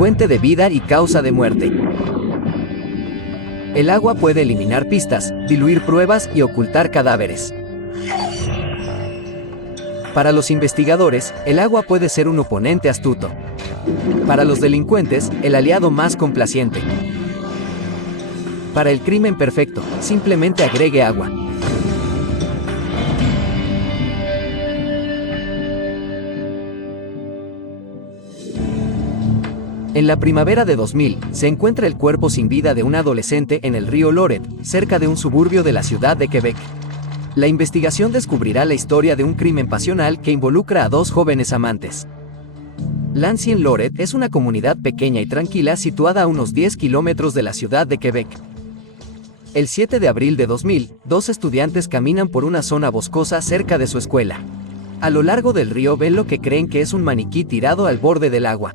fuente de vida y causa de muerte. El agua puede eliminar pistas, diluir pruebas y ocultar cadáveres. Para los investigadores, el agua puede ser un oponente astuto. Para los delincuentes, el aliado más complaciente. Para el crimen perfecto, simplemente agregue agua. En la primavera de 2000, se encuentra el cuerpo sin vida de un adolescente en el río Loret, cerca de un suburbio de la ciudad de Quebec. La investigación descubrirá la historia de un crimen pasional que involucra a dos jóvenes amantes. L'Ancien-Loret es una comunidad pequeña y tranquila situada a unos 10 kilómetros de la ciudad de Quebec. El 7 de abril de 2000, dos estudiantes caminan por una zona boscosa cerca de su escuela. A lo largo del río ven lo que creen que es un maniquí tirado al borde del agua.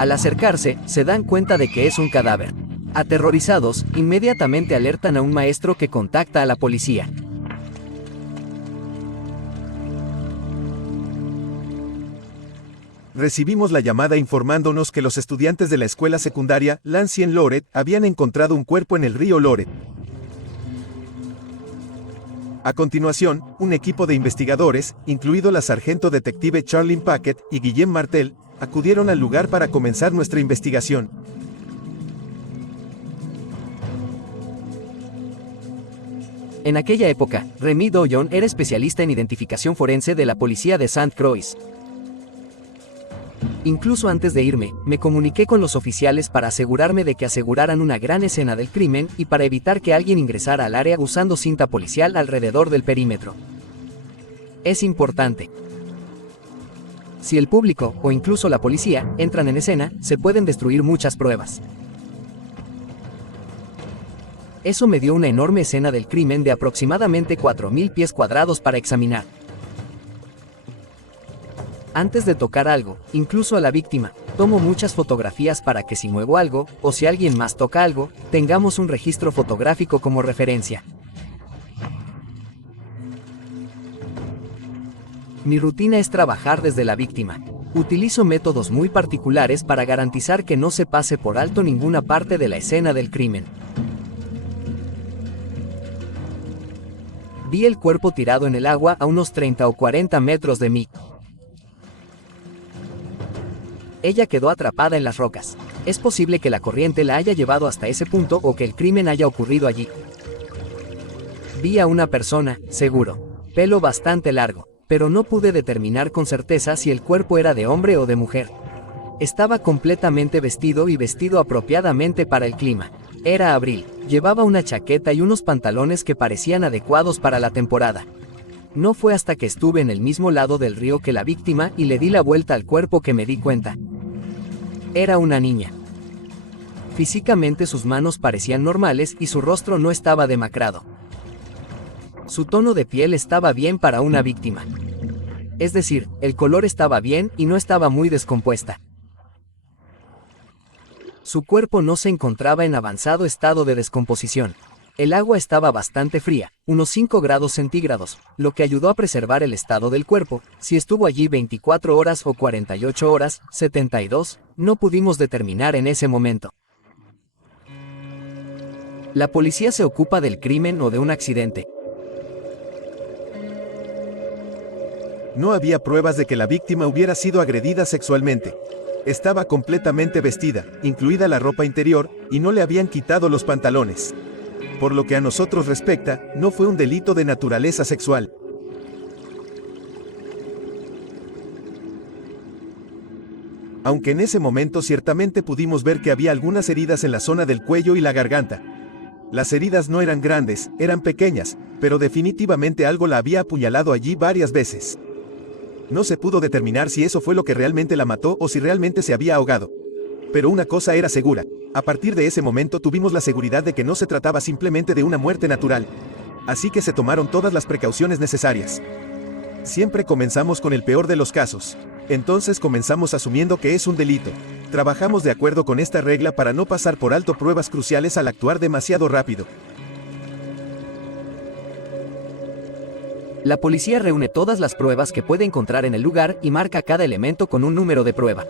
Al acercarse, se dan cuenta de que es un cadáver. Aterrorizados, inmediatamente alertan a un maestro que contacta a la policía. Recibimos la llamada informándonos que los estudiantes de la escuela secundaria L'Ancien-Loret habían encontrado un cuerpo en el río Loret. A continuación, un equipo de investigadores, incluido la sargento detective Charlene Paquet y Guillem Martel, acudieron al lugar para comenzar nuestra investigación. En aquella época, Remy Doyon era especialista en identificación forense de la policía de Sainte-Croix. Incluso antes de irme, me comuniqué con los oficiales para asegurarme de que aseguraran una gran escena del crimen y para evitar que alguien ingresara al área usando cinta policial alrededor del perímetro. Es importante. Si el público, o incluso la policía, entran en escena, se pueden destruir muchas pruebas. Eso me dio una enorme escena del crimen de aproximadamente 4.000 pies cuadrados para examinar. Antes de tocar algo, incluso a la víctima, tomo muchas fotografías para que si muevo algo, o si alguien más toca algo, tengamos un registro fotográfico como referencia. Mi rutina es trabajar desde la víctima. Utilizo métodos muy particulares para garantizar que no se pase por alto ninguna parte de la escena del crimen. Vi el cuerpo tirado en el agua a unos 30 o 40 metros de mí. Ella quedó atrapada en las rocas. Es posible que la corriente la haya llevado hasta ese punto o que el crimen haya ocurrido allí. Vi a una persona, seguro. Pelo bastante largo, pero no pude determinar con certeza si el cuerpo era de hombre o de mujer. Estaba completamente vestido y vestido apropiadamente para el clima. Era abril, llevaba una chaqueta y unos pantalones que parecían adecuados para la temporada. No fue hasta que estuve en el mismo lado del río que la víctima y le di la vuelta al cuerpo que me di cuenta. Era una niña. Físicamente sus manos parecían normales y su rostro no estaba demacrado. Su tono de piel estaba bien para una víctima. Es decir, el color estaba bien y no estaba muy descompuesta. Su cuerpo no se encontraba en avanzado estado de descomposición. El agua estaba bastante fría, unos 5 grados centígrados, lo que ayudó a preservar el estado del cuerpo. Si estuvo allí 24 horas o 48 horas, 72, no pudimos determinar en ese momento. La policía se ocupa del crimen o de un accidente. No había pruebas de que la víctima hubiera sido agredida sexualmente. Estaba completamente vestida, incluida la ropa interior, y no le habían quitado los pantalones. Por lo que a nosotros respecta, no fue un delito de naturaleza sexual. Aunque en ese momento ciertamente pudimos ver que había algunas heridas en la zona del cuello y la garganta. Las heridas no eran grandes, eran pequeñas, pero definitivamente algo la había apuñalado allí varias veces. No se pudo determinar si eso fue lo que realmente la mató o si realmente se había ahogado. Pero una cosa era segura. A partir de ese momento tuvimos la seguridad de que no se trataba simplemente de una muerte natural. Así que se tomaron todas las precauciones necesarias. Siempre comenzamos con el peor de los casos. Entonces comenzamos asumiendo que es un delito. Trabajamos de acuerdo con esta regla para no pasar por alto pruebas cruciales al actuar demasiado rápido. La policía reúne todas las pruebas que puede encontrar en el lugar y marca cada elemento con un número de prueba.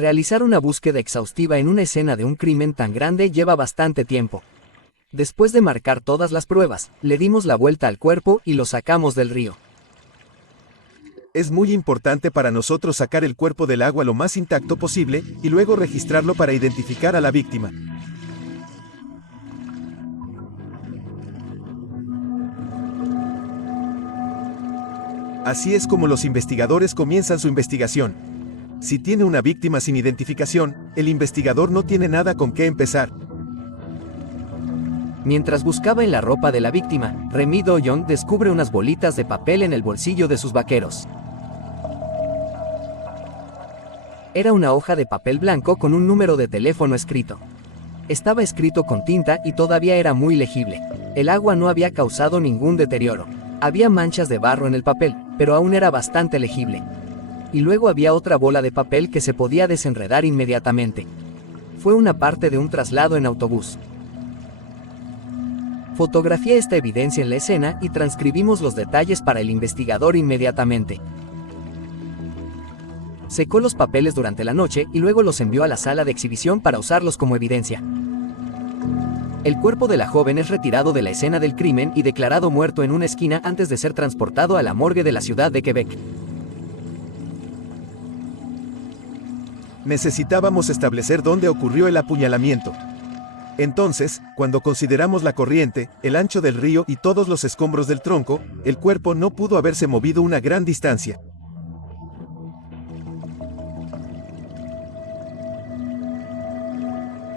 Realizar una búsqueda exhaustiva en una escena de un crimen tan grande lleva bastante tiempo. Después de marcar todas las pruebas, le dimos la vuelta al cuerpo y lo sacamos del río. Es muy importante para nosotros sacar el cuerpo del agua lo más intacto posible y luego registrarlo para identificar a la víctima. Así es como los investigadores comienzan su investigación. Si tiene una víctima sin identificación, el investigador no tiene nada con qué empezar. Mientras buscaba en la ropa de la víctima, Remy Do-yeon descubre unas bolitas de papel en el bolsillo de sus vaqueros. Era una hoja de papel blanco con un número de teléfono escrito. Estaba escrito con tinta y todavía era muy legible. El agua no había causado ningún deterioro. Había manchas de barro en el papel, pero aún era bastante legible. Y luego había otra bola de papel que se podía desenredar inmediatamente. Fue una parte de un traslado en autobús. Fotografié esta evidencia en la escena y transcribimos los detalles para el investigador inmediatamente. Secó los papeles durante la noche y luego los envió a la sala de exhibición para usarlos como evidencia. El cuerpo de la joven es retirado de la escena del crimen y declarado muerto en una esquina antes de ser transportado a la morgue de la ciudad de Quebec. Necesitábamos establecer dónde ocurrió el apuñalamiento. Entonces, cuando consideramos la corriente, el ancho del río y todos los escombros del tronco, el cuerpo no pudo haberse movido una gran distancia.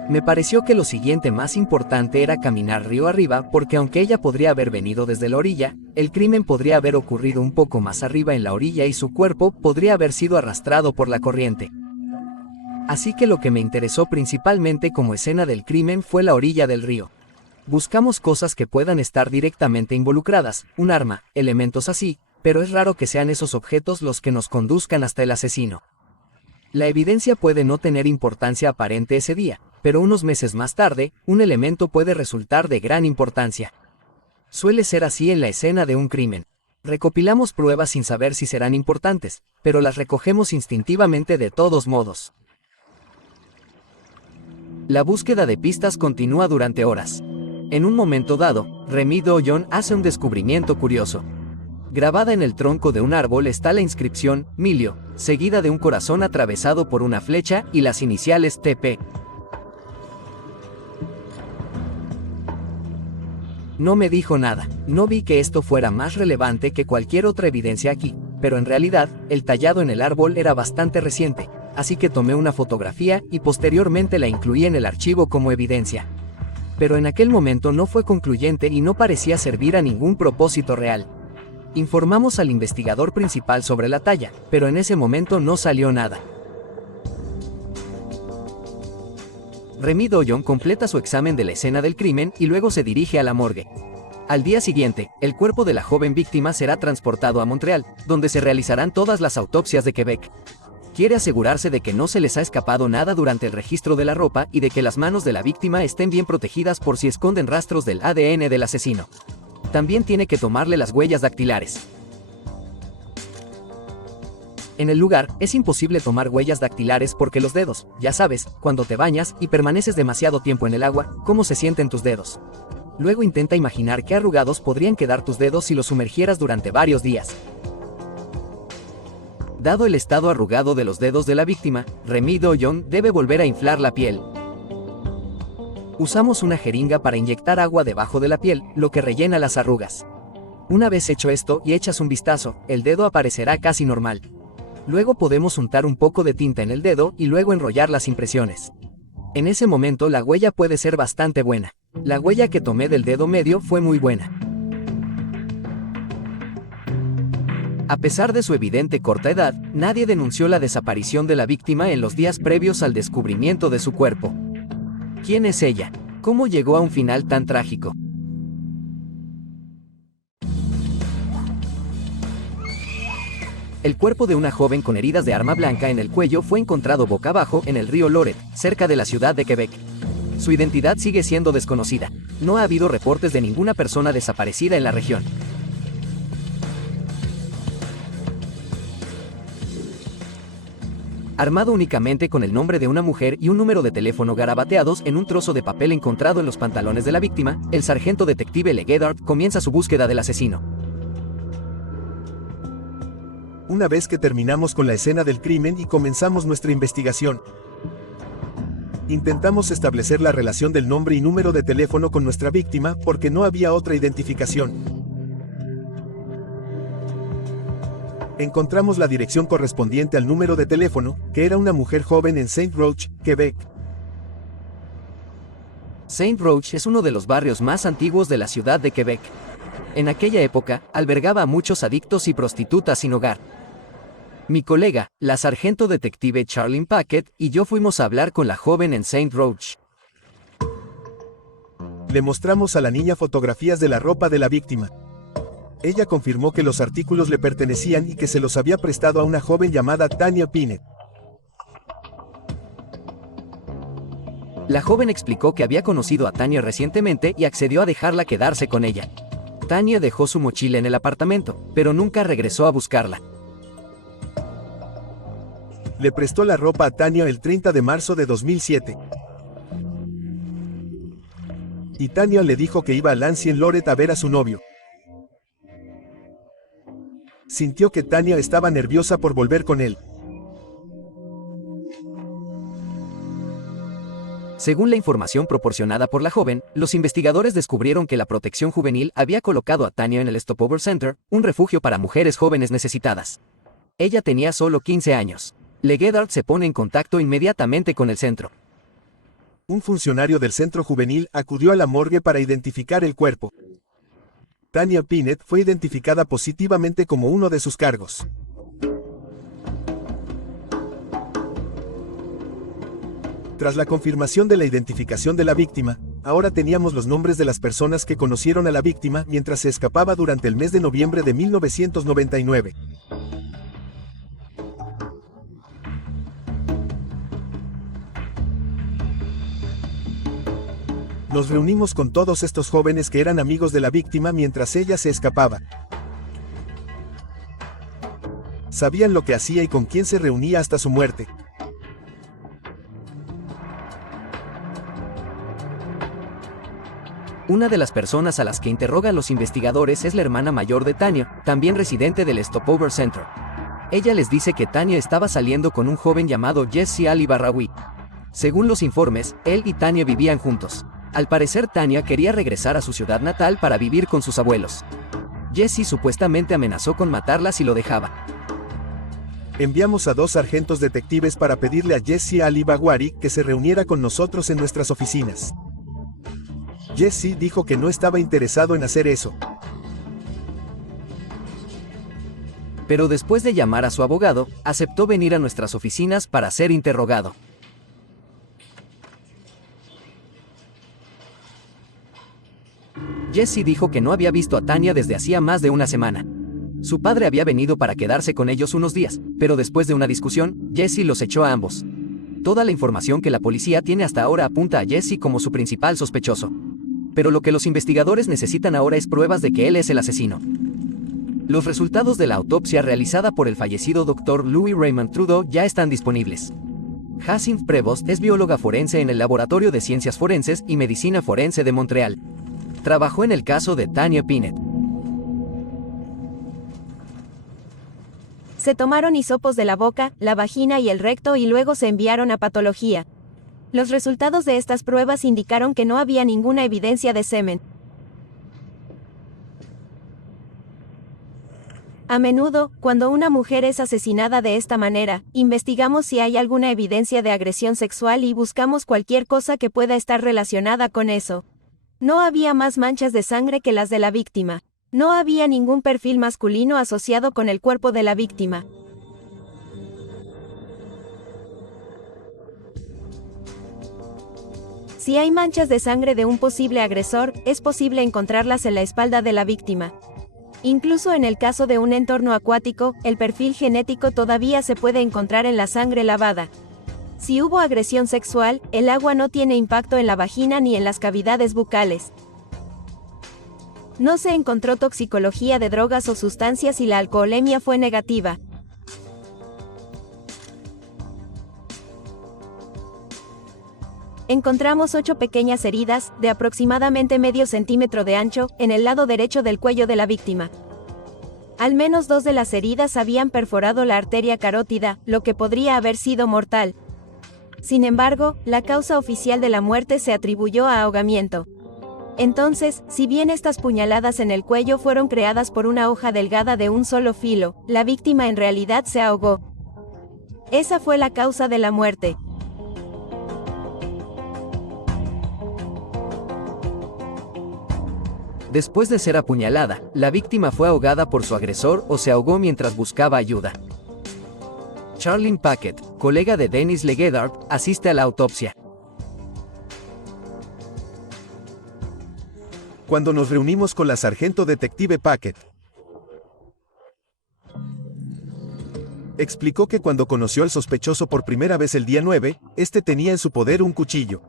Me pareció que lo siguiente más importante era caminar río arriba porque aunque ella podría haber venido desde la orilla, el crimen podría haber ocurrido un poco más arriba en la orilla y su cuerpo podría haber sido arrastrado por la corriente. Así que lo que me interesó principalmente como escena del crimen fue la orilla del río. Buscamos cosas que puedan estar directamente involucradas, un arma, elementos así, pero es raro que sean esos objetos los que nos conduzcan hasta el asesino. La evidencia puede no tener importancia aparente ese día, pero unos meses más tarde, un elemento puede resultar de gran importancia. Suele ser así en la escena de un crimen. Recopilamos pruebas sin saber si serán importantes, pero las recogemos instintivamente de todos modos. La búsqueda de pistas continúa durante horas. En un momento dado, Remy Do-yeon hace un descubrimiento curioso. Grabada en el tronco de un árbol está la inscripción Milio, seguida de un corazón atravesado por una flecha y las iniciales TP. No me dijo nada, no vi que esto fuera más relevante que cualquier otra evidencia aquí, pero en realidad, el tallado en el árbol era bastante reciente, así que tomé una fotografía y posteriormente la incluí en el archivo como evidencia. Pero en aquel momento no fue concluyente y no parecía servir a ningún propósito real. Informamos al investigador principal sobre la talla, pero en ese momento no salió nada. Remy Do-yeon completa su examen de la escena del crimen y luego se dirige a la morgue. Al día siguiente, el cuerpo de la joven víctima será transportado a Montreal, donde se realizarán todas las autopsias de Quebec. Quiere asegurarse de que no se les ha escapado nada durante el registro de la ropa y de que las manos de la víctima estén bien protegidas por si esconden rastros del ADN del asesino. También tiene que tomarle las huellas dactilares. En el lugar, es imposible tomar huellas dactilares porque los dedos, ya sabes, cuando te bañas y permaneces demasiado tiempo en el agua, ¿cómo se sienten tus dedos? Luego intenta imaginar qué arrugados podrían quedar tus dedos si los sumergieras durante varios días. Dado el estado arrugado de los dedos de la víctima, Remy Do-yeon debe volver a inflar la piel. Usamos una jeringa para inyectar agua debajo de la piel, lo que rellena las arrugas. Una vez hecho esto y echas un vistazo, el dedo aparecerá casi normal. Luego podemos untar un poco de tinta en el dedo y luego enrollar las impresiones. En ese momento la huella puede ser bastante buena. La huella que tomé del dedo medio fue muy buena. A pesar de su evidente corta edad, nadie denunció la desaparición de la víctima en los días previos al descubrimiento de su cuerpo. ¿Quién es ella? ¿Cómo llegó a un final tan trágico? El cuerpo de una joven con heridas de arma blanca en el cuello fue encontrado boca abajo en el río Loret, cerca de la ciudad de Quebec. Su identidad sigue siendo desconocida. No ha habido reportes de ninguna persona desaparecida en la región. Armado únicamente con el nombre de una mujer y un número de teléfono garabateados en un trozo de papel encontrado en los pantalones de la víctima, el sargento detective Legedart comienza su búsqueda del asesino. Una vez que terminamos con la escena del crimen y comenzamos nuestra investigación, intentamos establecer la relación del nombre y número de teléfono con nuestra víctima porque no había otra identificación. Encontramos la dirección correspondiente al número de teléfono, que era una mujer joven en Saint-Roch, Quebec. Saint-Roch es uno de los barrios más antiguos de la ciudad de Quebec. En aquella época, albergaba a muchos adictos y prostitutas sin hogar. Mi colega, la sargento detective Charlene Paquette, y yo fuimos a hablar con la joven en Saint-Roch. Le mostramos a la niña fotografías de la ropa de la víctima. Ella confirmó que los artículos le pertenecían y que se los había prestado a una joven llamada Tanya Pinnett. La joven explicó que había conocido a Tanya recientemente y accedió a dejarla quedarse con ella. Tanya dejó su mochila en el apartamento, pero nunca regresó a buscarla. Le prestó la ropa a Tanya el 30 de marzo de 2007. Y Tanya le dijo que iba a L'Ancien-Lorette a ver a su novio. Sintió que Tanya estaba nerviosa por volver con él. Según la información proporcionada por la joven, los investigadores descubrieron que la protección juvenil había colocado a Tanya en el Stopover Center, un refugio para mujeres jóvenes necesitadas. Ella tenía solo 15 años. Legedart se pone en contacto inmediatamente con el centro. Un funcionario del centro juvenil acudió a la morgue para identificar el cuerpo. Tanya Pinnett fue identificada positivamente como uno de sus cargos. Tras la confirmación de la identificación de la víctima, ahora teníamos los nombres de las personas que conocieron a la víctima mientras se escapaba durante el mes de noviembre de 1999. Nos reunimos con todos estos jóvenes que eran amigos de la víctima mientras ella se escapaba. Sabían lo que hacía y con quién se reunía hasta su muerte. Una de las personas a las que interrogan los investigadores es la hermana mayor de Tanya, también residente del Stopover Center. Ella les dice que Tanya estaba saliendo con un joven llamado Jesse Ali Barrawi. Según los informes, él y Tanya vivían juntos. Al parecer Tanya quería regresar a su ciudad natal para vivir con sus abuelos. Jesse supuestamente amenazó con matarla si lo dejaba. Enviamos a 2 sargentos detectives para pedirle a Jesse Ali Baghwari que se reuniera con nosotros en nuestras oficinas. Jesse dijo que no estaba interesado en hacer eso. Pero después de llamar a su abogado, aceptó venir a nuestras oficinas para ser interrogado. Jesse dijo que no había visto a Tanya desde hacía más de una semana. Su padre había venido para quedarse con ellos unos días, pero después de una discusión, Jesse los echó a ambos. Toda la información que la policía tiene hasta ahora apunta a Jesse como su principal sospechoso. Pero lo que los investigadores necesitan ahora es pruebas de que él es el asesino. Los resultados de la autopsia realizada por el fallecido Dr. Louis Raymond Trudeau ya están disponibles. Jacinth Prevost es bióloga forense en el Laboratorio de Ciencias Forenses y Medicina Forense de Montreal. Trabajó en el caso de Tanya Pinnett. Se tomaron hisopos de la boca, la vagina y el recto y luego se enviaron a patología. Los resultados de estas pruebas indicaron que no había ninguna evidencia de semen. A menudo, cuando una mujer es asesinada de esta manera, investigamos si hay alguna evidencia de agresión sexual y buscamos cualquier cosa que pueda estar relacionada con eso. No había más manchas de sangre que las de la víctima. No había ningún perfil masculino asociado con el cuerpo de la víctima. Si hay manchas de sangre de un posible agresor, es posible encontrarlas en la espalda de la víctima. Incluso en el caso de un entorno acuático, el perfil genético todavía se puede encontrar en la sangre lavada. Si hubo agresión sexual, el agua no tiene impacto en la vagina ni en las cavidades bucales. No se encontró toxicología de drogas o sustancias y la alcoholemia fue negativa. Encontramos 8 pequeñas heridas, de aproximadamente medio centímetro de ancho, en el lado derecho del cuello de la víctima. Al menos 2 de las heridas habían perforado la arteria carótida, lo que podría haber sido mortal. Sin embargo, la causa oficial de la muerte se atribuyó a ahogamiento. Entonces, si bien estas puñaladas en el cuello fueron creadas por una hoja delgada de un solo filo, la víctima en realidad se ahogó. Esa fue la causa de la muerte. Después de ser apuñalada, la víctima fue ahogada por su agresor o se ahogó mientras buscaba ayuda. Charlene Paquette, colega de Dennis Legedard, asiste a la autopsia. Cuando nos reunimos con la sargento detective Paquette, explicó que cuando conoció al sospechoso por primera vez el día 9, este tenía en su poder un cuchillo.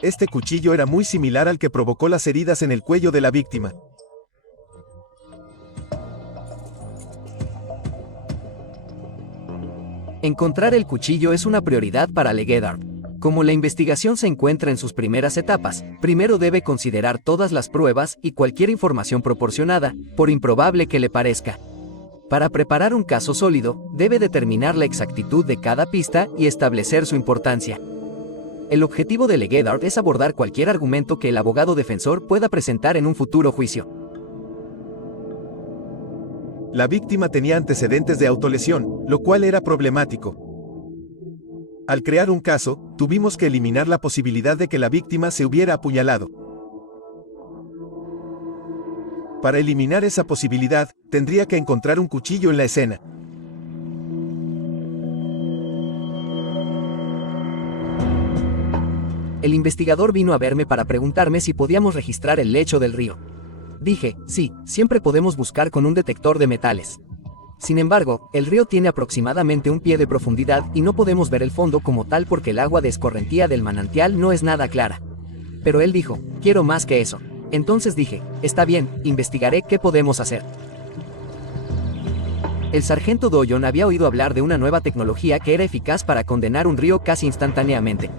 Este cuchillo era muy similar al que provocó las heridas en el cuello de la víctima. Encontrar el cuchillo es una prioridad para Legedard. Como la investigación se encuentra en sus primeras etapas, primero debe considerar todas las pruebas y cualquier información proporcionada, por improbable que le parezca. Para preparar un caso sólido, debe determinar la exactitud de cada pista y establecer su importancia. El objetivo de Legedard es abordar cualquier argumento que el abogado defensor pueda presentar en un futuro juicio. La víctima tenía antecedentes de autolesión, lo cual era problemático. Al crear un caso, tuvimos que eliminar la posibilidad de que la víctima se hubiera apuñalado. Para eliminar esa posibilidad, tendría que encontrar un cuchillo en la escena. El investigador vino a verme para preguntarme si podíamos registrar el lecho del río. Dije, sí, siempre podemos buscar con un detector de metales. Sin embargo, el río tiene aproximadamente 1 pie de profundidad y no podemos ver el fondo como tal porque el agua de escorrentía del manantial no es nada clara. Pero él dijo, quiero más que eso. Entonces dije, está bien, investigaré qué podemos hacer. El sargento Doyon había oído hablar de una nueva tecnología que era eficaz para condenar un río casi instantáneamente.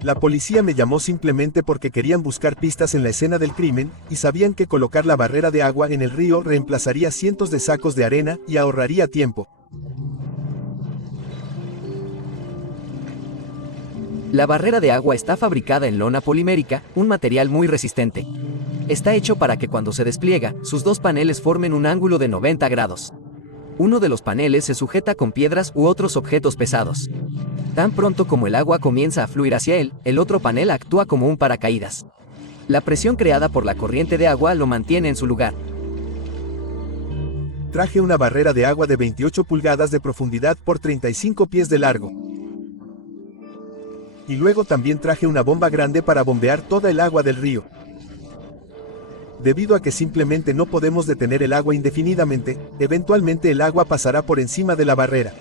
La policía me llamó simplemente porque querían buscar pistas en la escena del crimen, y sabían que colocar la barrera de agua en el río reemplazaría cientos de sacos de arena y ahorraría tiempo. La barrera de agua está fabricada en lona polimérica, un material muy resistente. Está hecho para que cuando se despliega, sus 2 paneles formen un ángulo de 90 grados. Uno de los paneles se sujeta con piedras u otros objetos pesados. Tan pronto como el agua comienza a fluir hacia él, el otro panel actúa como un paracaídas. La presión creada por la corriente de agua lo mantiene en su lugar. Traje una barrera de agua de 28 pulgadas de profundidad por 35 pies de largo. Y luego también traje una bomba grande para bombear toda el agua del río. Debido a que simplemente no podemos detener el agua indefinidamente, eventualmente el agua pasará por encima de la barrera.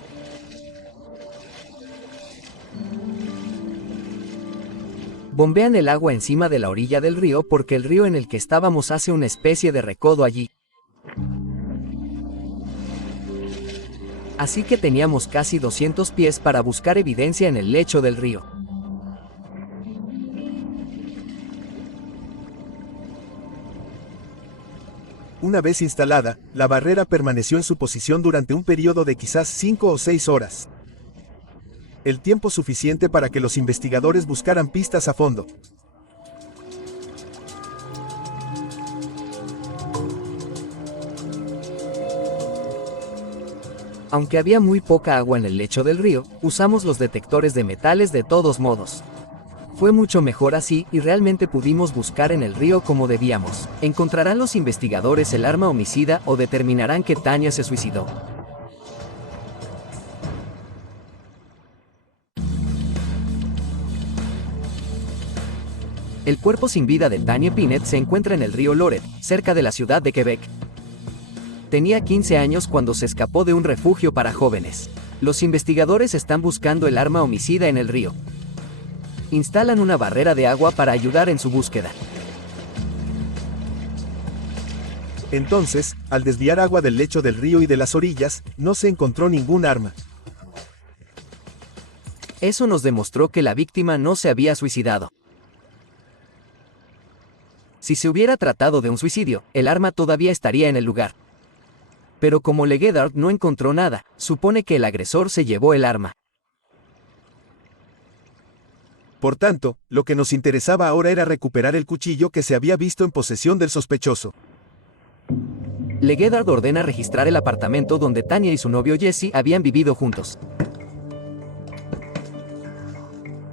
Bombean el agua encima de la orilla del río porque el río en el que estábamos hace una especie de recodo allí. Así que teníamos casi 200 pies para buscar evidencia en el lecho del río. Una vez instalada, la barrera permaneció en su posición durante un periodo de quizás 5 o 6 horas. El tiempo suficiente para que los investigadores buscaran pistas a fondo. Aunque había muy poca agua en el lecho del río, usamos los detectores de metales de todos modos. Fue mucho mejor así y realmente pudimos buscar en el río como debíamos. ¿Encontrarán los investigadores el arma homicida o determinarán que Tanya se suicidó? El cuerpo sin vida de Tanya Pinette se encuentra en el río Loret, cerca de la ciudad de Quebec. Tenía 15 años cuando se escapó de un refugio para jóvenes. Los investigadores están buscando el arma homicida en el río. Instalan una barrera de agua para ayudar en su búsqueda. Entonces, al desviar agua del lecho del río y de las orillas, no se encontró ningún arma. Eso nos demostró que la víctima no se había suicidado. Si se hubiera tratado de un suicidio, el arma todavía estaría en el lugar. Pero como Legedard no encontró nada, supone que el agresor se llevó el arma. Por tanto, lo que nos interesaba ahora era recuperar el cuchillo que se había visto en posesión del sospechoso. Legedard ordena registrar el apartamento donde Tanya y su novio Jesse habían vivido juntos.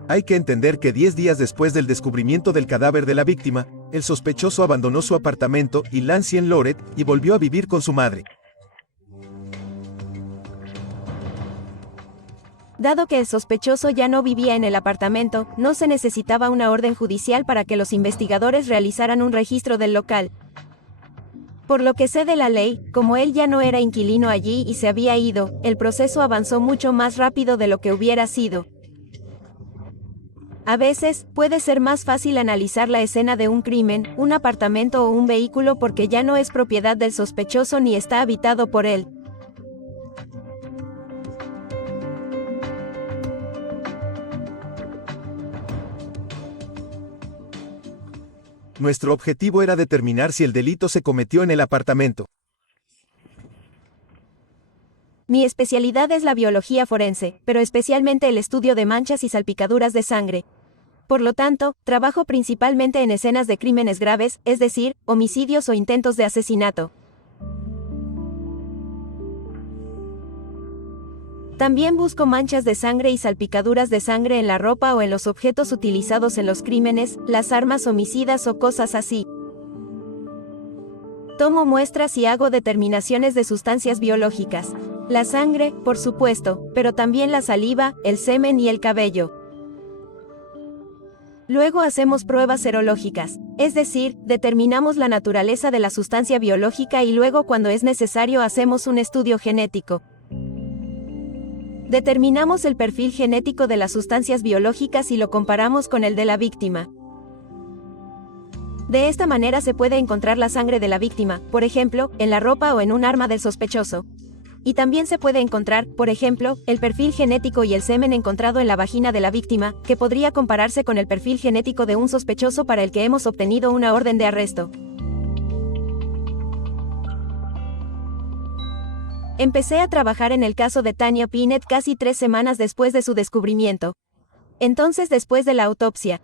Hay que entender que 10 días después del descubrimiento del cadáver de la víctima, el sospechoso abandonó su apartamento y Lancien Loret y volvió a vivir con su madre. Dado que el sospechoso ya no vivía en el apartamento, no se necesitaba una orden judicial para que los investigadores realizaran un registro del local. Por lo que sé de la ley, como él ya no era inquilino allí y se había ido, el proceso avanzó mucho más rápido de lo que hubiera sido. A veces, puede ser más fácil analizar la escena de un crimen, un apartamento o un vehículo porque ya no es propiedad del sospechoso ni está habitado por él. Nuestro objetivo era determinar si el delito se cometió en el apartamento. Mi especialidad es la biología forense, pero especialmente el estudio de manchas y salpicaduras de sangre. Por lo tanto, trabajo principalmente en escenas de crímenes graves, es decir, homicidios o intentos de asesinato. También busco manchas de sangre y salpicaduras de sangre en la ropa o en los objetos utilizados en los crímenes, las armas homicidas o cosas así. Tomo muestras y hago determinaciones de sustancias biológicas. La sangre, por supuesto, pero también la saliva, el semen y el cabello. Luego hacemos pruebas serológicas, es decir, determinamos la naturaleza de la sustancia biológica y luego cuando es necesario hacemos un estudio genético. Determinamos el perfil genético de las sustancias biológicas y lo comparamos con el de la víctima. De esta manera se puede encontrar la sangre de la víctima, por ejemplo, en la ropa o en un arma del sospechoso. Y también se puede encontrar, por ejemplo, el perfil genético y el semen encontrado en la vagina de la víctima, que podría compararse con el perfil genético de un sospechoso para el que hemos obtenido una orden de arresto. Empecé a trabajar en el caso de Tanya Pinnett casi 3 semanas después de su descubrimiento. Entonces, después de la autopsia,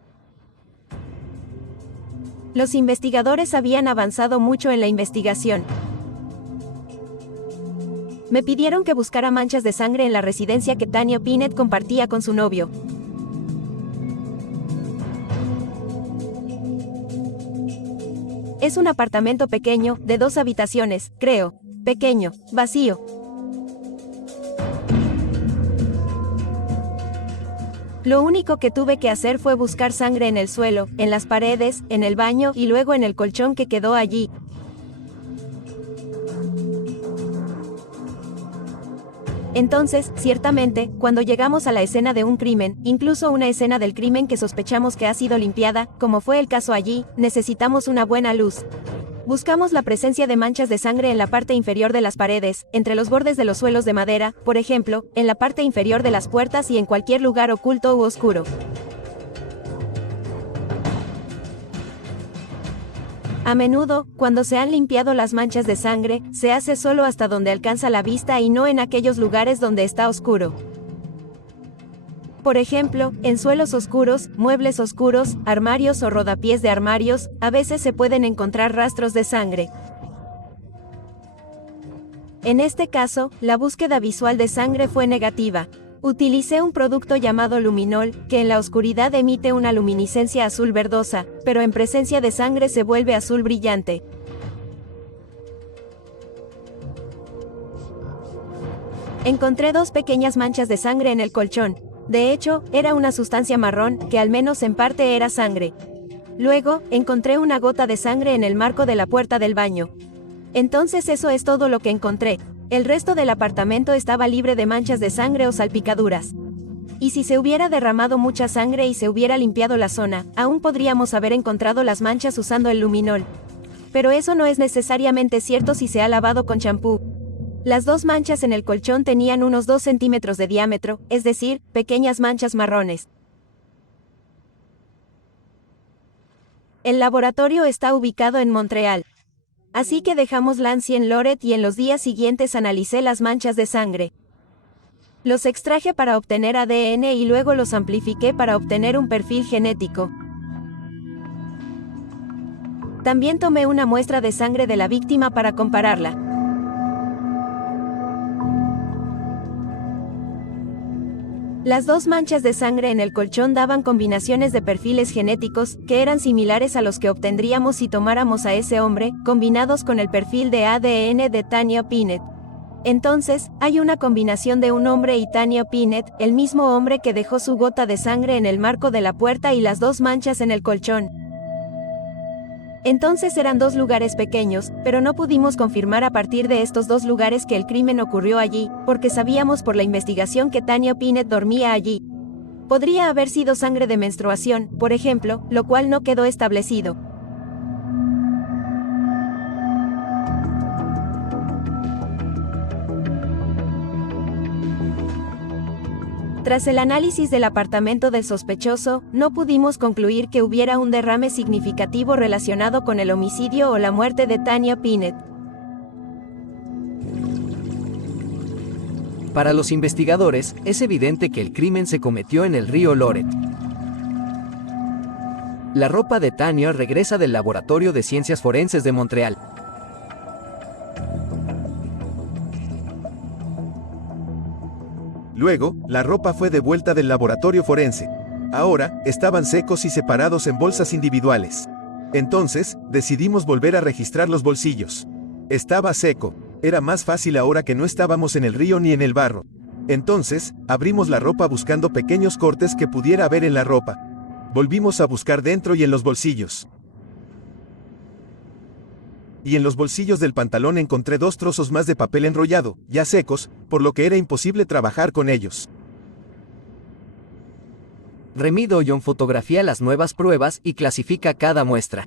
los investigadores habían avanzado mucho en la investigación. Me pidieron que buscara manchas de sangre en la residencia que Tanya Pinnett compartía con su novio. Es un apartamento pequeño, de 2 habitaciones, creo. Pequeño, vacío. Lo único que tuve que hacer fue buscar sangre en el suelo, en las paredes, en el baño y luego en el colchón que quedó allí. Entonces, ciertamente, cuando llegamos a la escena de un crimen, incluso una escena del crimen que sospechamos que ha sido limpiada, como fue el caso allí, necesitamos una buena luz. Buscamos la presencia de manchas de sangre en la parte inferior de las paredes, entre los bordes de los suelos de madera, por ejemplo, en la parte inferior de las puertas y en cualquier lugar oculto u oscuro. A menudo, cuando se han limpiado las manchas de sangre, se hace solo hasta donde alcanza la vista y no en aquellos lugares donde está oscuro. Por ejemplo, en suelos oscuros, muebles oscuros, armarios o rodapiés de armarios, a veces se pueden encontrar rastros de sangre. En este caso, la búsqueda visual de sangre fue negativa. Utilicé un producto llamado luminol, que en la oscuridad emite una luminiscencia azul verdosa, pero en presencia de sangre se vuelve azul brillante. Encontré 2 pequeñas manchas de sangre en el colchón. De hecho, era una sustancia marrón, que al menos en parte era sangre. Luego, encontré una gota de sangre en el marco de la puerta del baño. Entonces eso es todo lo que encontré. El resto del apartamento estaba libre de manchas de sangre o salpicaduras. Y si se hubiera derramado mucha sangre y se hubiera limpiado la zona, aún podríamos haber encontrado las manchas usando el luminol. Pero eso no es necesariamente cierto si se ha lavado con champú. Las dos manchas en el colchón tenían unos 2 centímetros de diámetro, es decir, pequeñas manchas marrones. El laboratorio está ubicado en Montreal. Así que dejamos Lancy en Loret y en los días siguientes analicé las manchas de sangre. Los extraje para obtener ADN y luego los amplifiqué para obtener un perfil genético. También tomé una muestra de sangre de la víctima para compararla. Las dos manchas de sangre en el colchón daban combinaciones de perfiles genéticos, que eran similares a los que obtendríamos si tomáramos a ese hombre, combinados con el perfil de ADN de Tanya Pinnett. Entonces, hay una combinación de un hombre y Tanya Pinnett, el mismo hombre que dejó su gota de sangre en el marco de la puerta y las dos manchas en el colchón. Entonces eran dos lugares pequeños, pero no pudimos confirmar a partir de estos dos lugares que el crimen ocurrió allí, porque sabíamos por la investigación que Tanya Pinnett dormía allí. Podría haber sido sangre de menstruación, por ejemplo, lo cual no quedó establecido. Tras el análisis del apartamento del sospechoso, no pudimos concluir que hubiera un derrame significativo relacionado con el homicidio o la muerte de Tanya Pinnett. Para los investigadores, es evidente que el crimen se cometió en el río Loret. La ropa de Tanya regresa del Laboratorio de Ciencias Forenses de Montreal. Luego, la ropa fue devuelta del laboratorio forense. Ahora, estaban secos y separados en bolsas individuales. Entonces, decidimos volver a registrar los bolsillos. Estaba seco. Era más fácil ahora que no estábamos en el río ni en el barro. Entonces, abrimos la ropa buscando pequeños cortes que pudiera haber en la ropa. Volvimos a buscar dentro y en los bolsillos. Y en los bolsillos del pantalón encontré 2 trozos más de papel enrollado, ya secos, por lo que era imposible trabajar con ellos. Remy Doyon fotografía las nuevas pruebas y clasifica cada muestra.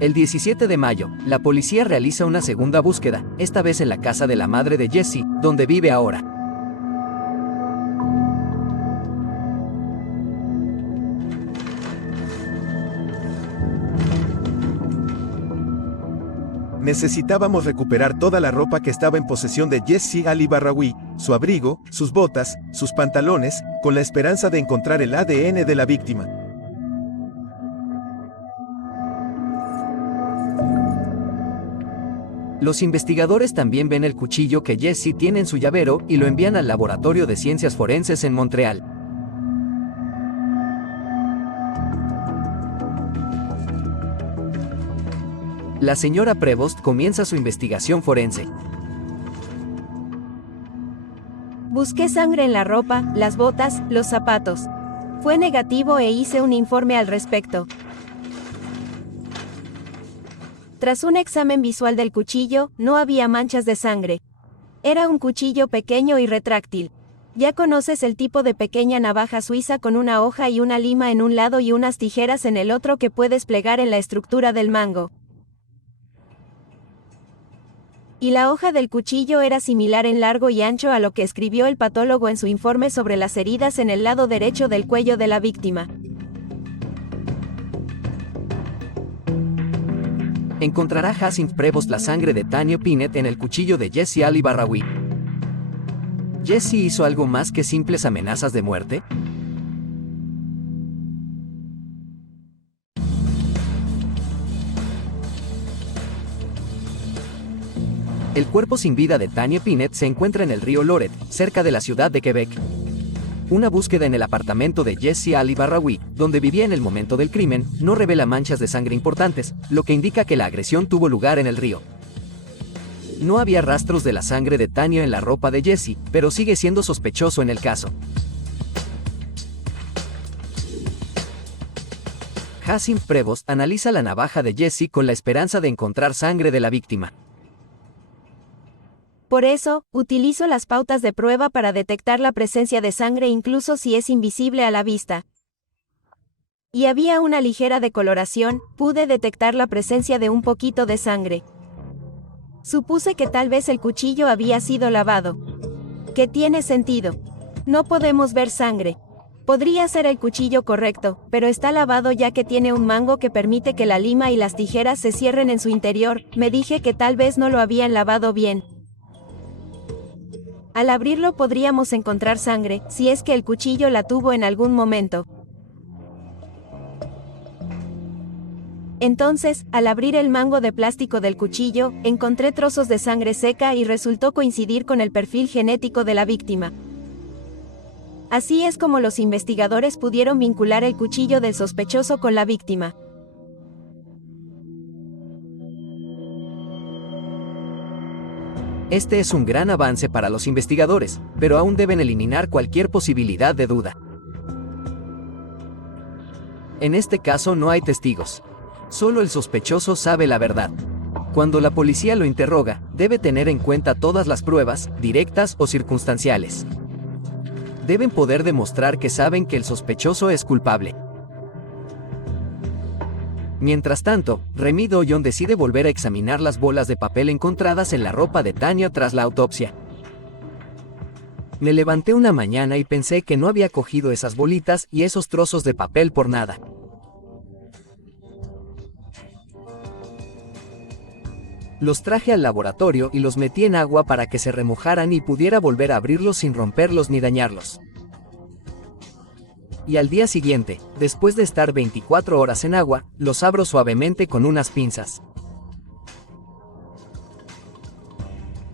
El 17 de mayo, la policía realiza una segunda búsqueda, esta vez en la casa de la madre de Jesse, donde vive ahora. Necesitábamos recuperar toda la ropa que estaba en posesión de Jesse Ali Barrawi, su abrigo, sus botas, sus pantalones, con la esperanza de encontrar el ADN de la víctima. Los investigadores también ven el cuchillo que Jesse tiene en su llavero y lo envían al Laboratorio de Ciencias Forenses en Montreal. La señora Prevost comienza su investigación forense. Busqué sangre en la ropa, las botas, los zapatos. Fue negativo e hice un informe al respecto. Tras un examen visual del cuchillo, no había manchas de sangre. Era un cuchillo pequeño y retráctil. Ya conoces el tipo de pequeña navaja suiza con una hoja y una lima en un lado y unas tijeras en el otro que puedes plegar en la estructura del mango. Y la hoja del cuchillo era similar en largo y ancho a lo que escribió el patólogo en su informe sobre las heridas en el lado derecho del cuello de la víctima. Encontrará Jacinth Prevost la sangre de Tanya Pinnett en el cuchillo de Jesse Ali Barrawi. ¿Jesse hizo algo más que simples amenazas de muerte? El cuerpo sin vida de Tanya Pinnett se encuentra en el río Loret, cerca de la ciudad de Quebec. Una búsqueda en el apartamento de Jesse Ali Barrawi, donde vivía en el momento del crimen, no revela manchas de sangre importantes, lo que indica que la agresión tuvo lugar en el río. No había rastros de la sangre de Tanya en la ropa de Jesse, pero sigue siendo sospechoso en el caso. Jacinth Prevost analiza la navaja de Jesse con la esperanza de encontrar sangre de la víctima. Por eso, utilizo las pautas de prueba para detectar la presencia de sangre incluso si es invisible a la vista. Y había una ligera decoloración, pude detectar la presencia de un poquito de sangre. Supuse que tal vez el cuchillo había sido lavado. ¿Qué tiene sentido? No podemos ver sangre. Podría ser el cuchillo correcto, pero está lavado ya que tiene un mango que permite que la lima y las tijeras se cierren en su interior. Me dije que tal vez no lo habían lavado bien. Al abrirlo podríamos encontrar sangre, si es que el cuchillo la tuvo en algún momento. Entonces, al abrir el mango de plástico del cuchillo, encontré trozos de sangre seca y resultó coincidir con el perfil genético de la víctima. Así es como los investigadores pudieron vincular el cuchillo del sospechoso con la víctima. Este es un gran avance para los investigadores, pero aún deben eliminar cualquier posibilidad de duda. En este caso no hay testigos. Solo el sospechoso sabe la verdad. Cuando la policía lo interroga, debe tener en cuenta todas las pruebas, directas o circunstanciales. Deben poder demostrar que saben que el sospechoso es culpable. Mientras tanto, Remy Doyon decide volver a examinar las bolas de papel encontradas en la ropa de Tanya tras la autopsia. Me levanté una mañana y pensé que no había cogido esas bolitas y esos trozos de papel por nada. Los traje al laboratorio y los metí en agua para que se remojaran y pudiera volver a abrirlos sin romperlos ni dañarlos. Y al día siguiente, después de estar 24 horas en agua, los abro suavemente con unas pinzas.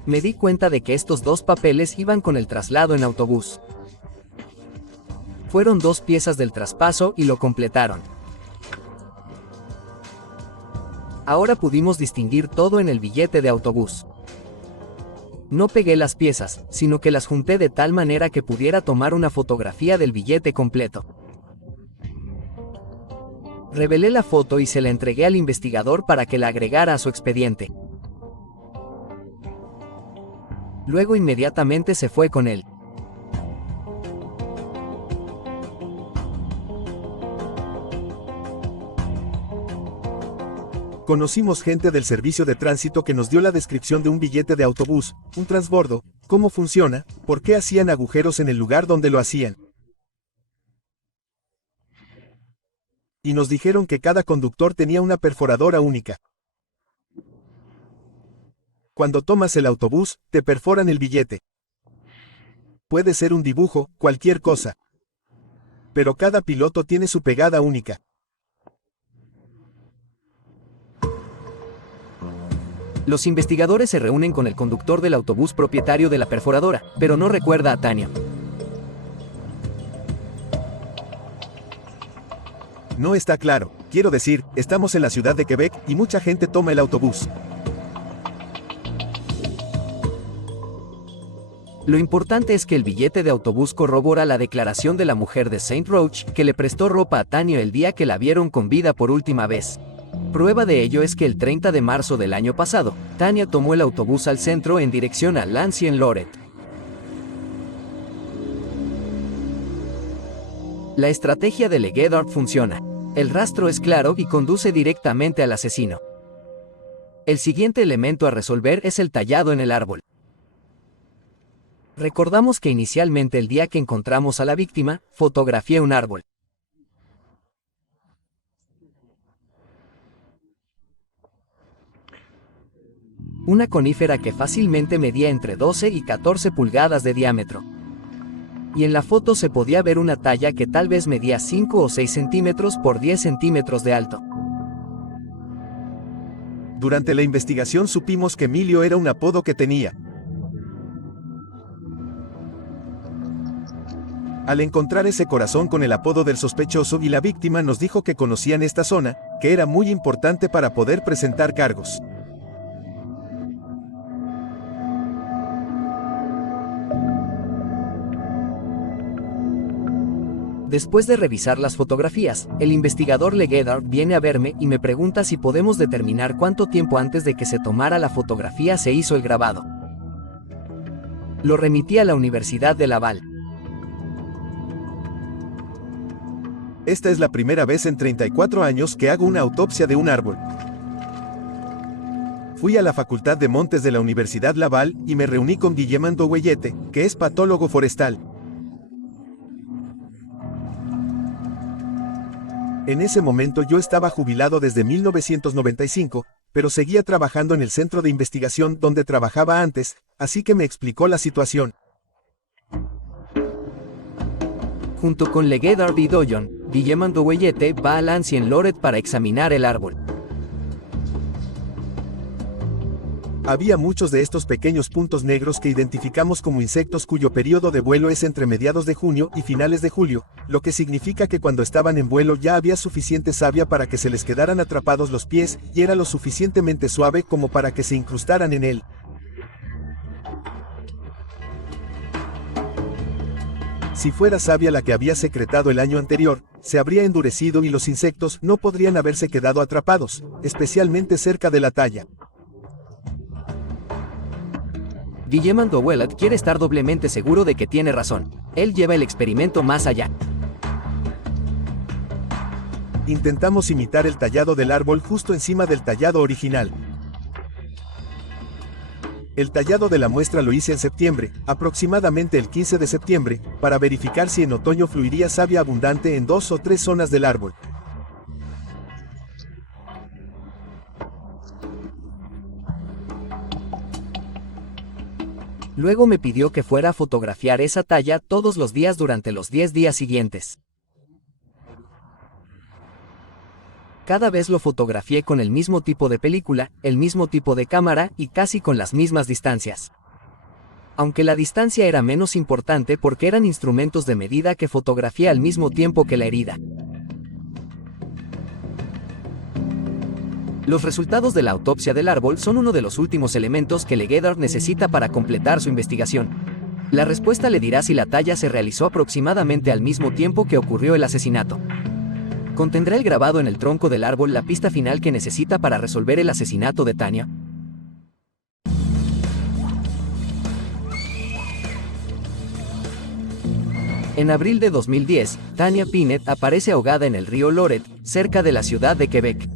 Me di cuenta de que estos dos papeles iban con el traslado en autobús. Fueron 2 piezas del traspaso y lo completaron. Ahora pudimos distinguir todo en el billete de autobús. No pegué las piezas, sino que las junté de tal manera que pudiera tomar una fotografía del billete completo. Revelé la foto y se la entregué al investigador para que la agregara a su expediente. Luego inmediatamente se fue con él. Conocimos gente del servicio de tránsito que nos dio la descripción de un billete de autobús, un transbordo, cómo funciona, por qué hacían agujeros en el lugar donde lo hacían. Y nos dijeron que cada conductor tenía una perforadora única. Cuando tomas el autobús, te perforan el billete. Puede ser un dibujo, cualquier cosa. Pero cada piloto tiene su pegada única. Los investigadores se reúnen con el conductor del autobús propietario de la perforadora, pero no recuerda a Tanya. No está claro, quiero decir, estamos en la ciudad de Quebec y mucha gente toma el autobús. Lo importante es que el billete de autobús corrobora la declaración de la mujer de St. Roch que le prestó ropa a Tanya el día que la vieron con vida por última vez. Prueba de ello es que el 30 de marzo del año pasado, Tanya tomó el autobús al centro en dirección a L'Ancien-Lorette. La estrategia de Legedort funciona. El rastro es claro y conduce directamente al asesino. El siguiente elemento a resolver es el tallado en el árbol. Recordamos que inicialmente el día que encontramos a la víctima, fotografié un árbol. Una conífera que fácilmente medía entre 12 y 14 pulgadas de diámetro. Y en la foto se podía ver una talla que tal vez medía 5 o 6 centímetros por 10 centímetros de alto. Durante la investigación supimos que Emilio era un apodo que tenía. Al encontrar ese corazón con el apodo del sospechoso y la víctima nos dijo que conocían esta zona, que era muy importante para poder presentar cargos. Después de revisar las fotografías, el investigador Legedort viene a verme y me pregunta si podemos determinar cuánto tiempo antes de que se tomara la fotografía se hizo el grabado. Lo remití a la Universidad de Laval. Esta es la primera vez en 34 años que hago una autopsia de un árbol. Fui a la Facultad de Montes de la Universidad Laval y me reuní con Guillemán Doguellete, que es patólogo forestal. En ese momento yo estaba jubilado desde 1995, pero seguía trabajando en el centro de investigación donde trabajaba antes, así que me explicó la situación. Junto con Legedard y Doyon, Guillemán Doguellete va al Ancien-Loret para examinar el árbol. Había muchos de estos pequeños puntos negros que identificamos como insectos cuyo periodo de vuelo es entre mediados de junio y finales de julio, lo que significa que cuando estaban en vuelo ya había suficiente savia para que se les quedaran atrapados los pies y era lo suficientemente suave como para que se incrustaran en él. Si fuera savia la que había secretado el año anterior, se habría endurecido y los insectos no podrían haberse quedado atrapados, especialmente cerca de la talla. Guillemán Doguellete quiere estar doblemente seguro de que tiene razón. Él lleva el experimento más allá. Intentamos imitar el tallado del árbol justo encima del tallado original. El tallado de la muestra lo hice en septiembre, aproximadamente el 15 de septiembre, para verificar si en otoño fluiría savia abundante en 2 o 3 zonas del árbol. Luego me pidió que fuera a fotografiar esa talla todos los días durante los 10 días siguientes. Cada vez lo fotografié con el mismo tipo de película, el mismo tipo de cámara y casi con las mismas distancias. Aunque la distancia era menos importante porque eran instrumentos de medida que fotografié al mismo tiempo que la herida. Los resultados de la autopsia del árbol son uno de los últimos elementos que Legedard necesita para completar su investigación. La respuesta le dirá si la talla se realizó aproximadamente al mismo tiempo que ocurrió el asesinato. ¿Contendrá el grabado en el tronco del árbol la pista final que necesita para resolver el asesinato de Tanya? En abril de 2010, Tanya Pinet aparece ahogada en el río Loret, cerca de la ciudad de Quebec.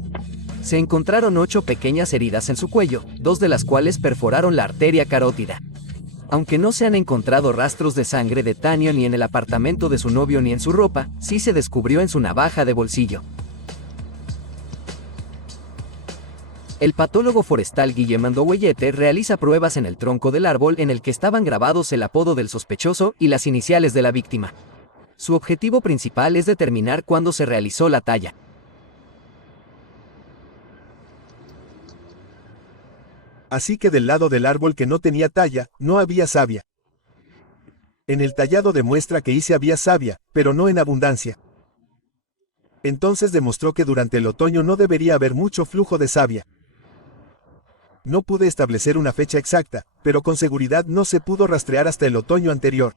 Se encontraron 8 pequeñas heridas en su cuello, 2 de las cuales perforaron la arteria carótida. Aunque no se han encontrado rastros de sangre de Tanya ni en el apartamento de su novio ni en su ropa, sí se descubrió en su navaja de bolsillo. El patólogo forestal Guillemán Doguellete realiza pruebas en el tronco del árbol en el que estaban grabados el apodo del sospechoso y las iniciales de la víctima. Su objetivo principal es determinar cuándo se realizó la talla. Así que del lado del árbol que no tenía talla, no había savia. En el tallado demuestra que hice había savia, pero no en abundancia. Entonces demostró que durante el otoño no debería haber mucho flujo de savia. No pude establecer una fecha exacta, pero con seguridad no se pudo rastrear hasta el otoño anterior.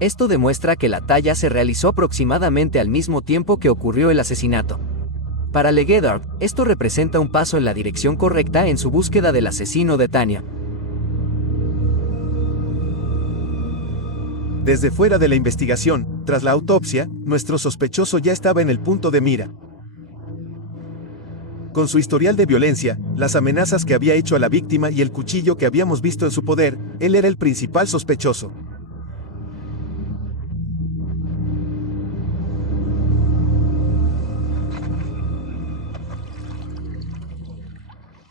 Esto demuestra que la talla se realizó aproximadamente al mismo tiempo que ocurrió el asesinato. Para Legedard, esto representa un paso en la dirección correcta en su búsqueda del asesino de Tanya. Desde fuera de la investigación, tras la autopsia, nuestro sospechoso ya estaba en el punto de mira. Con su historial de violencia, las amenazas que había hecho a la víctima y el cuchillo que habíamos visto en su poder, él era el principal sospechoso.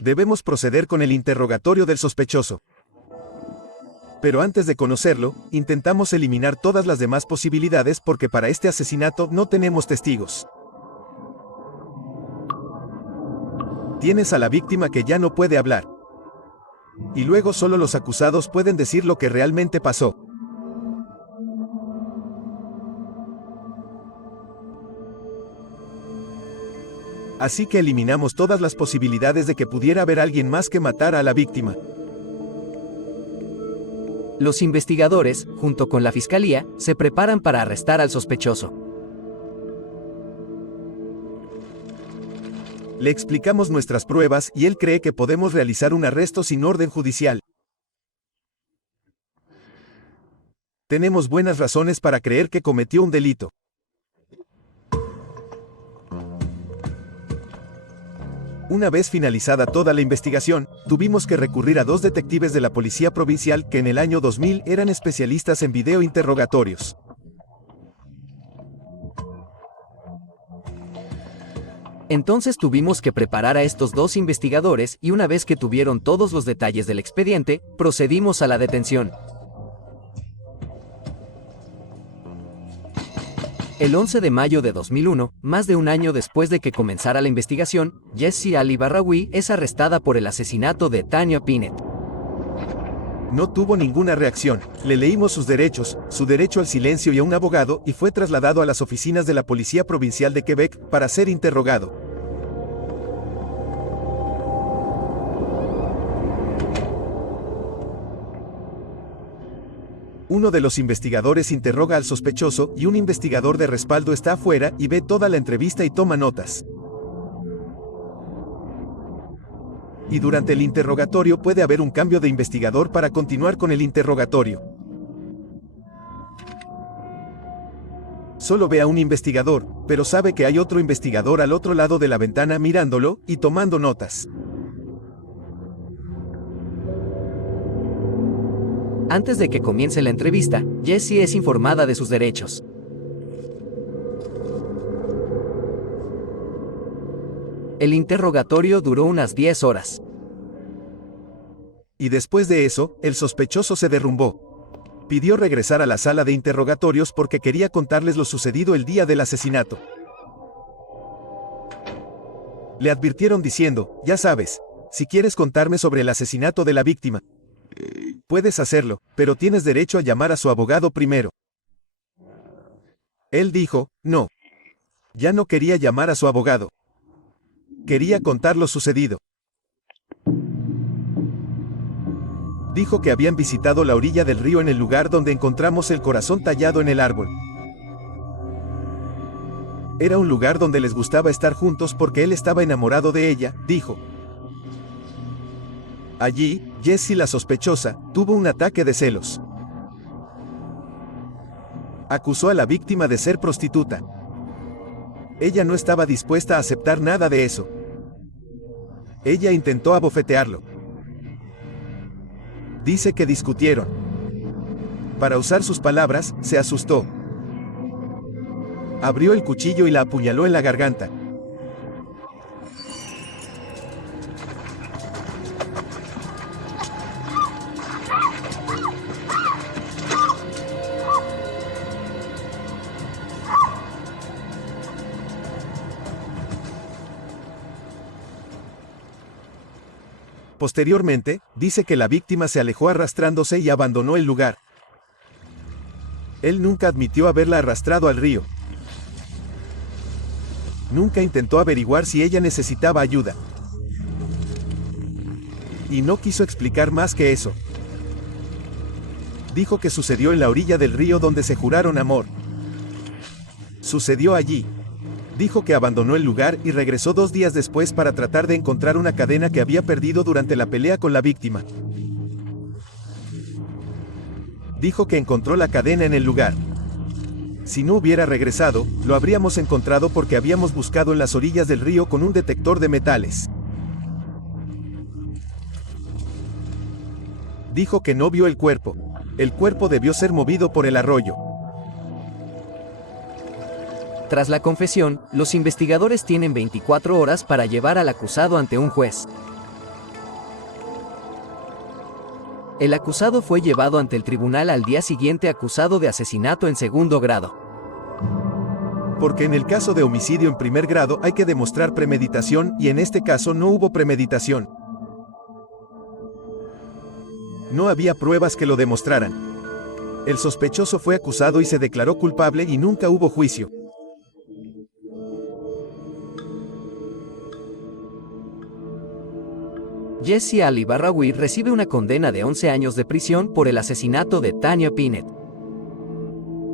Debemos proceder con el interrogatorio del sospechoso. Pero antes de conocerlo, intentamos eliminar todas las demás posibilidades porque para este asesinato no tenemos testigos. Tienes a la víctima que ya no puede hablar. Y luego solo los acusados pueden decir lo que realmente pasó. Así que eliminamos todas las posibilidades de que pudiera haber alguien más que matara a la víctima. Los investigadores, junto con la fiscalía, se preparan para arrestar al sospechoso. Le explicamos nuestras pruebas y él cree que podemos realizar un arresto sin orden judicial. Tenemos buenas razones para creer que cometió un delito. Una vez finalizada toda la investigación, tuvimos que recurrir a 2 detectives de la Policía Provincial que en el año 2000 eran especialistas en video interrogatorios. Entonces tuvimos que preparar a estos 2 investigadores y una vez que tuvieron todos los detalles del expediente, procedimos a la detención. El 11 de mayo de 2001, más de un año después de que comenzara la investigación, Jessie Ali Barrawi es arrestada por el asesinato de Tanya Pinnett. No tuvo ninguna reacción. Le leímos sus derechos, su derecho al silencio y a un abogado, y fue trasladado a las oficinas de la Policía Provincial de Quebec para ser interrogado. Uno de los investigadores interroga al sospechoso y un investigador de respaldo está afuera y ve toda la entrevista y toma notas. Y durante el interrogatorio puede haber un cambio de investigador para continuar con el interrogatorio. Solo ve a un investigador, pero sabe que hay otro investigador al otro lado de la ventana mirándolo y tomando notas. Antes de que comience la entrevista, Jessie es informada de sus derechos. El interrogatorio duró unas 10 horas. Y después de eso, el sospechoso se derrumbó. Pidió regresar a la sala de interrogatorios porque quería contarles lo sucedido el día del asesinato. Le advirtieron diciendo, ya sabes, si quieres contarme sobre el asesinato de la víctima, puedes hacerlo, pero tienes derecho a llamar a su abogado primero. Él dijo, no. Ya no quería llamar a su abogado. Quería contar lo sucedido. Dijo que habían visitado la orilla del río en el lugar donde encontramos el corazón tallado en el árbol. Era un lugar donde les gustaba estar juntos porque él estaba enamorado de ella, dijo. Allí, Jessie, la sospechosa, tuvo un ataque de celos. Acusó a la víctima de ser prostituta. Ella no estaba dispuesta a aceptar nada de eso. Ella intentó abofetearlo. Dice que discutieron. Para usar sus palabras, se asustó. Abrió el cuchillo y la apuñaló en la garganta. Posteriormente, dice que la víctima se alejó arrastrándose y abandonó el lugar. Él nunca admitió haberla arrastrado al río. Nunca intentó averiguar si ella necesitaba ayuda. Y no quiso explicar más que eso. Dijo que sucedió en la orilla del río donde se juraron amor. Sucedió allí. Dijo que abandonó el lugar y regresó 2 días después para tratar de encontrar una cadena que había perdido durante la pelea con la víctima. Dijo que encontró la cadena en el lugar. Si no hubiera regresado, lo habríamos encontrado porque habíamos buscado en las orillas del río con un detector de metales. Dijo que no vio el cuerpo. El cuerpo debió ser movido por el arroyo. Tras la confesión, los investigadores tienen 24 horas para llevar al acusado ante un juez. El acusado fue llevado ante el tribunal al día siguiente acusado de asesinato en segundo grado. Porque en el caso de homicidio en primer grado hay que demostrar premeditación y en este caso no hubo premeditación. No había pruebas que lo demostraran. El sospechoso fue acusado y se declaró culpable y nunca hubo juicio. Jessie Ali Barrawi recibe una condena de 11 años de prisión por el asesinato de Tanya Pinnett.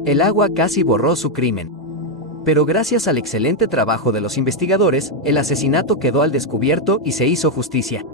El agua casi borró su crimen. Pero gracias al excelente trabajo de los investigadores, el asesinato quedó al descubierto y se hizo justicia.